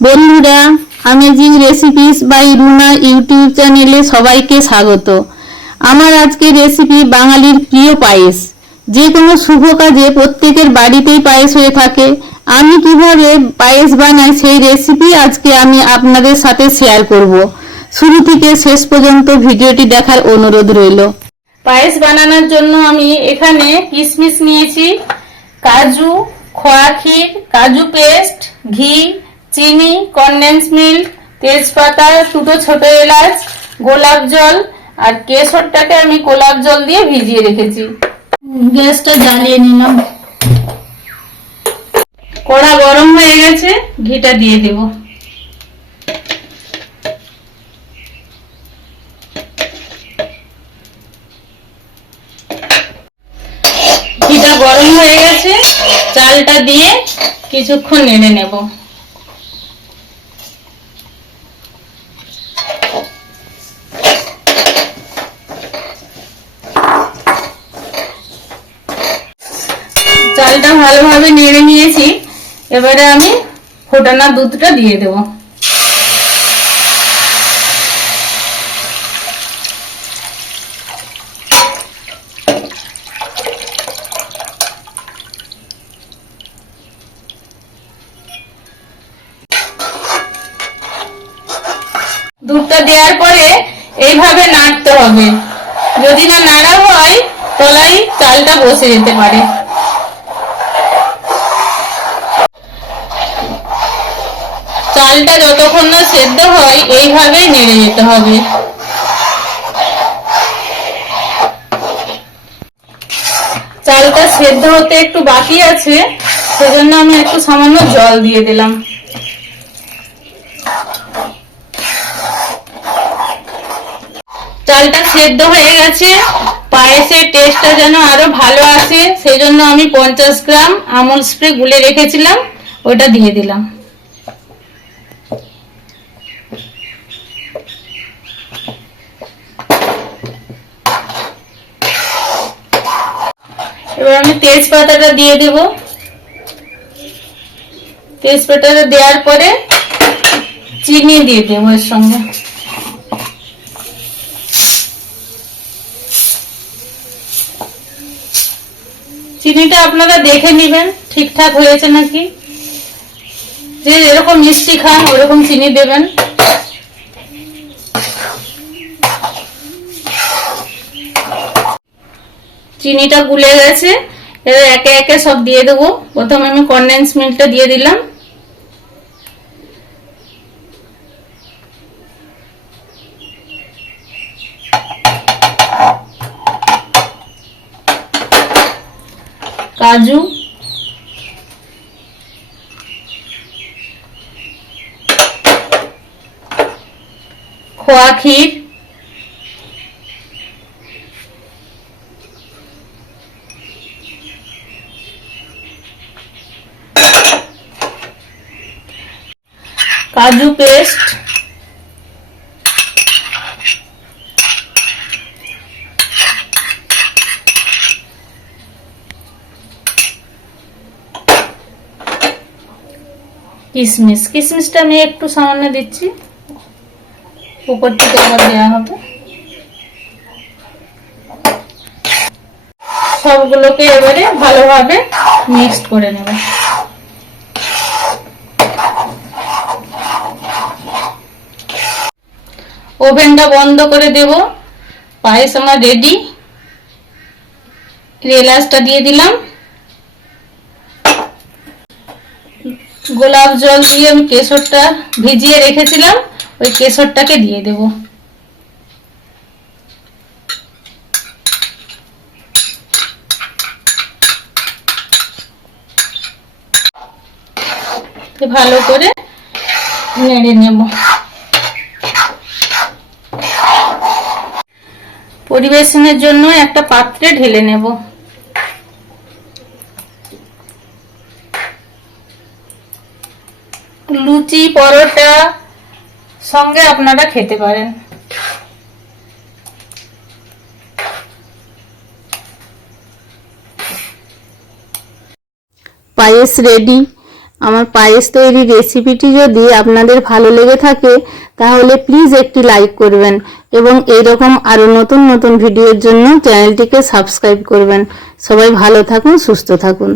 বন্ধুরা, amazing recipes by Runa YouTube চ্যানেলে সবাইকে স্বাগত। আমার আজকের রেসিপি বাঙালির প্রিয় পায়েস। যে কোনো শুভ কাজে প্রত্যেকের বাড়িতেই পায়েস হয়ে থাকে। আমি কিভাবে পায়েস বানাই সেই রেসিপি আজকে আমি আপনাদের সাথে শেয়ার করব। শুরু থেকে শেষ পর্যন্ত ভিডিওটি দেখার অনুরোধ রইল। পায়েস বানানোর জন্য আমি এখানে কিশমিশ নিয়েছি, কাজু, খোয়া ক্ষীর, কাজু পেস্ট, ঘি, চিনি, কনডেন্স মিল্ক, তেজপাতা, দুটো ছোট এলাচ, গোলাপ জল আর কেশরটাকে আমি গোলাপ জল দিয়ে ভিজিয়ে রেখেছি। গ্যাসটা জ্বালিয়ে নিলাম। কড়া গরম হয়ে গেছে, ঘিটা দিয়ে দেব। ঘিটা গরম হয়ে গেছে, চালটা দিয়ে কিছুক্ষণ নেড়ে নেব। চালটা ভালোভাবে নেড়ে নিয়েছি, এবারে আমি ফোটানো দুধটা দিয়ে দেব। দুধটা দেওয়ার পরে এইভাবে নাড়তে হবে, যদি না নাড়া হয় তলায় চালটা বসে যেতে পারে। চালটা যতক্ষণ না সেদ্ধ হয় এইভাবেই নেড়ে যেতে হবে। চালটা সেদ্ধ হতে একটু বাকি আছে, সেজন্য আমি একটু সামান্য জল দিয়ে দিলাম। চালটা সেদ্ধ হয়ে গেছে, পায়েসের টেস্টটা যেন আরো ভালো আসে সেজন্য আমি 50 গ্রাম আমুল স্প্রে গুলে রেখেছিলাম, ওটা দিয়ে দিলাম। এবার আমি তেজপাতাটা দিয়ে দেব। তেজপাতাটা দেওয়ার পরে চিনি দিয়ে দেবো এর সঙ্গে। চিনিটা আপনারা দেখে নেবেন ঠিকঠাক হয়েছে নাকি, যে যেরকম মিষ্টি খান ওরকম চিনি দেবেন। চিনিটা গুলে গেছে, এবার একে একে সব দিয়ে দেবো। প্রথমে আমি কনডেন্স মিল্কটা দিয়ে দিলাম, কাজু, খোয়া ক্ষীর, কাজু পেস্ট, কিশমিশ। কিশমিশটা আমি একটু সামান্য দিচ্ছি, উপর থেকে আবার দেওয়া হবে। সবগুলোকে এবারে ভালোভাবে মিক্সড করে নেব। ওভেনটা বন্ধ করে দেব। পায়েস আমার রেডি। এলাচটা দিয়ে দিলাম, গোলাপ জল দিয়ে আমি কেশরটা ভিজিয়ে রেখেছিলাম, ওই কেশরটাকে দিয়ে দেব। ভালো করে নেড়ে নেব। পরিবেশনের জন্য একটা পাত্রে ঢেলে নেব। লুচি, পরোটা সঙ্গে আপনারা খেতে পারেন। পায়েস রেডি। আমার পায়েস তৈরি রেসিপিটি যদি আপনাদের ভালো লেগে থাকে তাহলে প্লিজ একটি লাইক করবেন এবং এইরকম আরো নতুন নতুন ভিডিওর জন্য চ্যানেলটিকে সাবস্ক্রাইব করবেন। সবাই ভালো থাকুন, সুস্থ থাকুন।